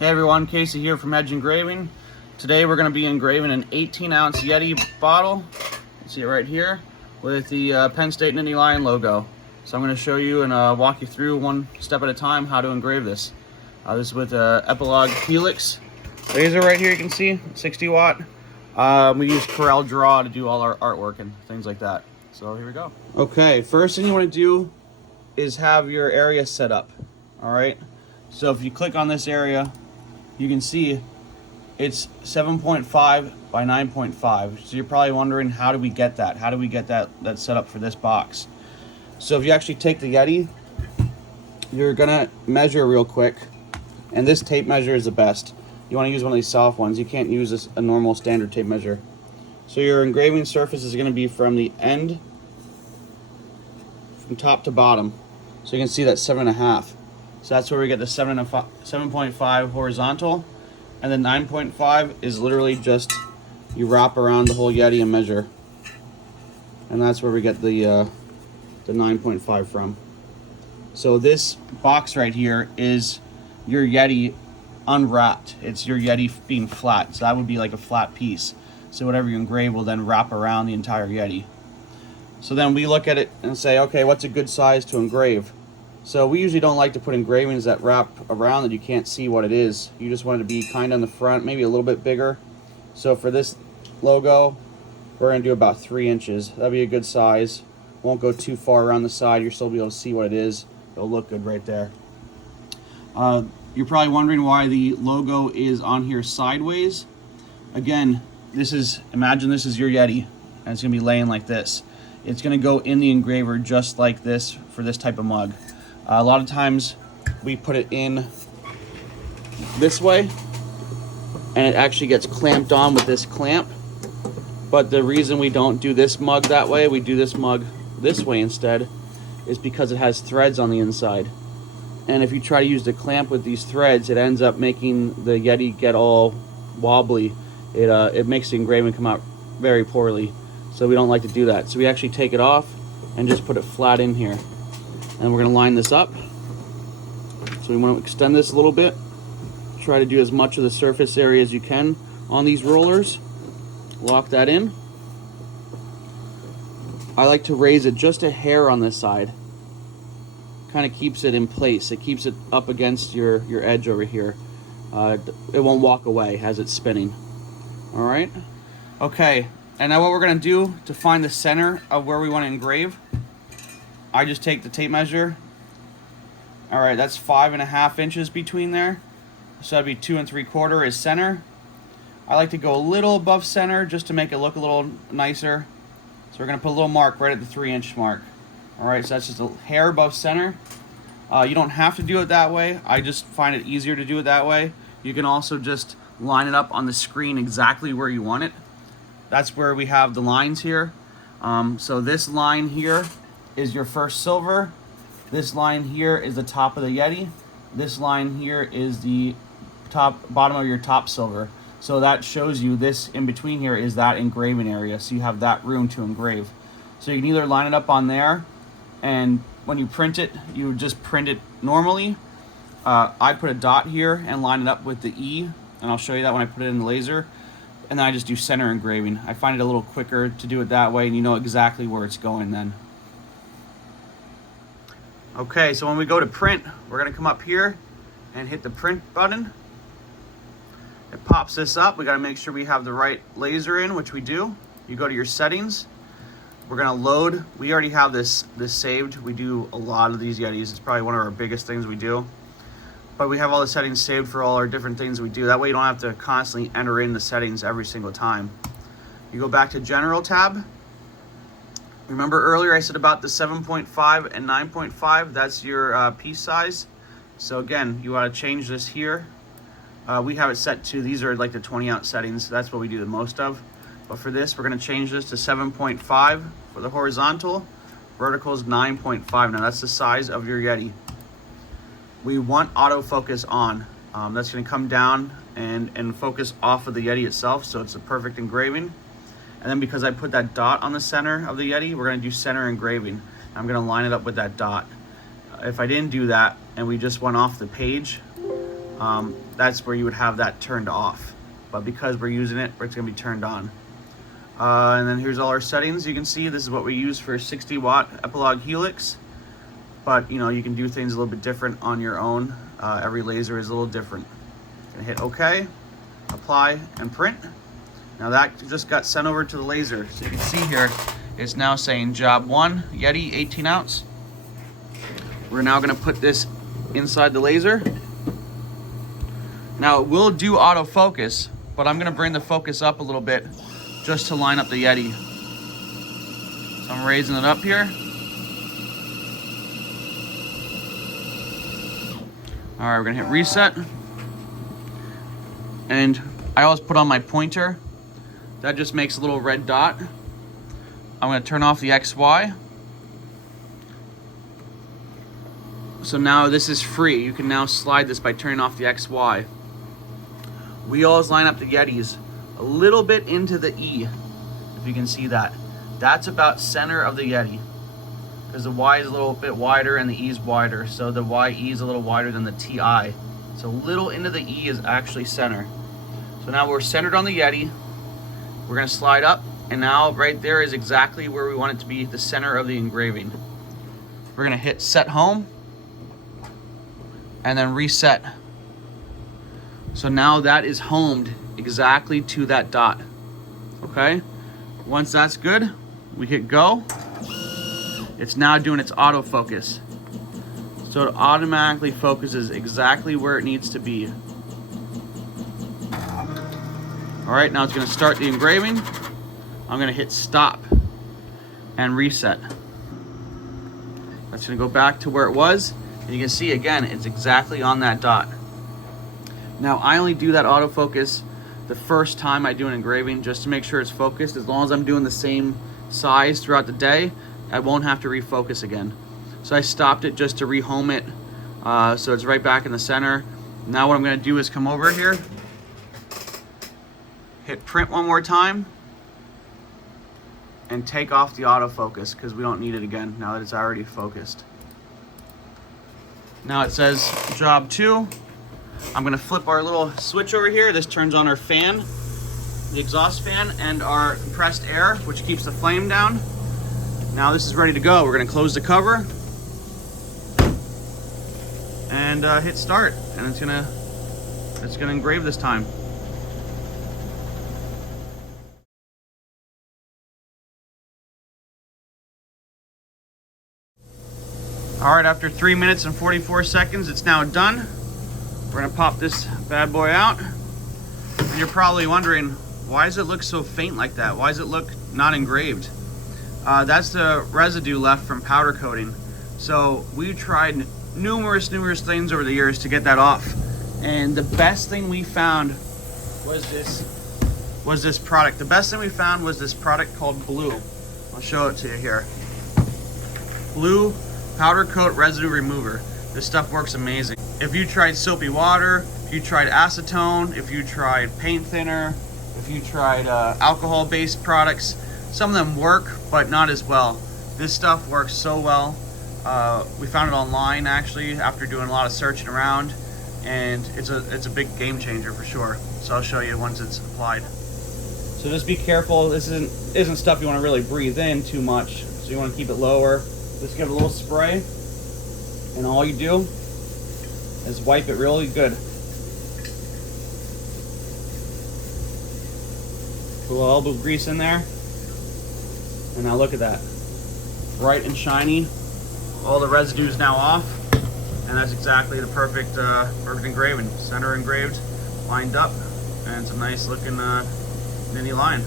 Hey everyone, Casey here from Edge Engraving. Today we're going to be engraving an 18-ounce Yeti bottle. You see it right here with the Penn State Nittany Lion logo. So I'm going to show you and walk you through one step at a time how to engrave this. This is with Epilog Helix laser right here. You can see 60 watt. We use Corel Draw to do all our artwork and things like that. So here we go. Okay, first thing you want to do is have your area set up. All right. So if you click on this area, you can see it's 7.5 by 9.5. So you're probably wondering, how do we get that? How do we get that set up for this box? So if you actually take the Yeti, you're gonna measure real quick, and this tape measure is the best. You want to use one of these soft ones. You can't use a normal standard tape measure. So your engraving surface is gonna be from the end, from top to bottom. So you can see that 7.5. So that's where we get the 7.5 horizontal, and then 9.5 is literally just you wrap around the whole Yeti and measure, and that's where we get the 9.5 from. So this box right here is your Yeti unwrapped. It's your Yeti being flat, so that would be like a flat piece. So whatever you engrave will then wrap around the entire Yeti. So then we look at it and say, okay, what's a good size to engrave? So we usually don't like to put engravings that wrap around that you can't see what it is. You just want it to be kind of on the front, maybe a little bit bigger. So for this logo, we're going to do about 3 inches. That'll be a good size. Won't go too far around the side. You'll still be able to see what it is. It'll look good right there. You're probably wondering why the logo is on here sideways. Again, imagine this is your Yeti, and it's going to be laying like this. It's going to go in the engraver just like this for this type of mug. A lot of times we put it in this way, and it actually gets clamped on with this clamp. But the reason we don't do this mug that way, we do this mug this way instead, is because it has threads on the inside. And if you try to use the clamp with these threads, it ends up making the Yeti get all wobbly. It makes the engraving come out very poorly. So we don't like to do that. So we actually take it off and just put it flat in here. And we're going to line this up. So we want to extend this a little bit. Try to do as much of the surface area as you can on these rollers. Lock that in. I like to raise it just a hair on this side. Kind of keeps it in place. It keeps it up against your edge over here. It won't walk away as it's spinning. All right. Okay. And now what we're going to do to find the center of where we want to engrave, I just take the tape measure. All right, that's 5.5 inches between there. So that'd be 2 3/4 is center. I like to go a little above center just to make it look a little nicer. So we're going to put a little mark right at the 3-inch mark. All right, so that's just a hair above center. You don't have to do it that way. I just find it easier to do it that way. You can also just line it up on the screen exactly where you want it. That's where we have the lines here. So this line here is your first silver. This line here is the top of the Yeti. This line here is the bottom of your top silver. So that shows you this in between here is that engraving area. So you have that room to engrave. So you can either line it up on there, and when you print it, you just print it normally. I put a dot here and line it up with the E, and I'll show you that when I put it in the laser. And then I just do center engraving. I find it a little quicker to do it that way, and you know exactly where it's going then. Okay, so when we go to print, we're gonna come up here and hit the print button. It pops this up. We gotta make sure we have the right laser in, which we do. You go to your settings. We're gonna load. We already have this saved. We do a lot of these Yetis. It's probably one of our biggest things we do. But we have all the settings saved for all our different things we do. That way you don't have to constantly enter in the settings every single time. You go back to General tab. Remember earlier I said about the 7.5 and 9.5, that's your piece size. So again, you want to change this here. We have it set to, these are like the 20-ounce settings. That's what we do the most of. But for this, we're going to change this to 7.5 for the horizontal. Vertical is 9.5. Now that's the size of your Yeti. We want autofocus on. That's going to come down and focus off of the Yeti itself, so it's a perfect engraving. And then because I put that dot on the center of the Yeti, we're going to do center engraving. I'm going to line it up with that dot. If I didn't do that and we just went off the page, that's where you would have that turned off. But because we're using it, it's gonna be turned on. And then here's all our settings. You can see this is what we use for 60 watt Epilog Helix. But you can do things a little bit different on your own. Every laser is a little different. Gonna hit OK, apply, and print. Now that just got sent over to the laser. So you can see here, it's now saying job 1, Yeti 18 ounce. We're now gonna put this inside the laser. Now it will do autofocus, but I'm gonna bring the focus up a little bit just to line up the Yeti. So I'm raising it up here. All right, we're gonna hit reset. And I always put on my pointer. That just makes a little red dot. I'm gonna turn off the XY. So now this is free. You can now slide this by turning off the XY. We always line up the Yetis a little bit into the E, if you can see that. That's about center of the Yeti, because the Y is a little bit wider and the E is wider. So the YE is a little wider than the TI. So a little into the E is actually center. So now we're centered on the Yeti. We're gonna slide up, and now right there is exactly where we want it to be, the center of the engraving. We're gonna hit set home, and then reset. So now that is homed exactly to that dot, okay? Once that's good, we hit go. It's now doing its autofocus. So it automatically focuses exactly where it needs to be. All right, now it's gonna start the engraving. I'm gonna hit stop and reset. That's gonna go back to where it was. And you can see again, it's exactly on that dot. Now I only do that autofocus the first time I do an engraving just to make sure it's focused. As long as I'm doing the same size throughout the day, I won't have to refocus again. So I stopped it just to rehome it, so it's right back in the center. Now what I'm gonna do is come over here, hit print one more time, and take off the autofocus because we don't need it again now that it's already focused. Now it says job 2. I'm gonna flip our little switch over here. This turns on our fan, the exhaust fan, and our compressed air, which keeps the flame down. Now this is ready to go. We're gonna close the cover and hit start, and it's gonna engrave this time. All right, after 3 minutes and 44 seconds, it's now done. We're gonna pop this bad boy out. And you're probably wondering, why does it look so faint like that? Why does it look not engraved? That's the residue left from powder coating. So we tried numerous things over the years to get that off. And the best thing we found was this product. The best thing we found was this product called Blue. I'll show it to you here. Blue Powder Coat Residue Remover. This stuff works amazing. If you tried soapy water, if you tried acetone, if you tried paint thinner, if you tried alcohol-based products, some of them work, but not as well. This stuff works so well. We found it online actually after doing a lot of searching around, and it's a big game changer for sure. So I'll show you once it's applied. So just be careful. This isn't stuff you want to really breathe in too much. So you want to keep it lower. Just give it a little spray, and all you do is wipe it really good. Put a little elbow grease in there, and now look at that, bright and shiny. All the residue is now off, and that's exactly the perfect engraving. Center engraved, lined up, and it's a nice looking mini line.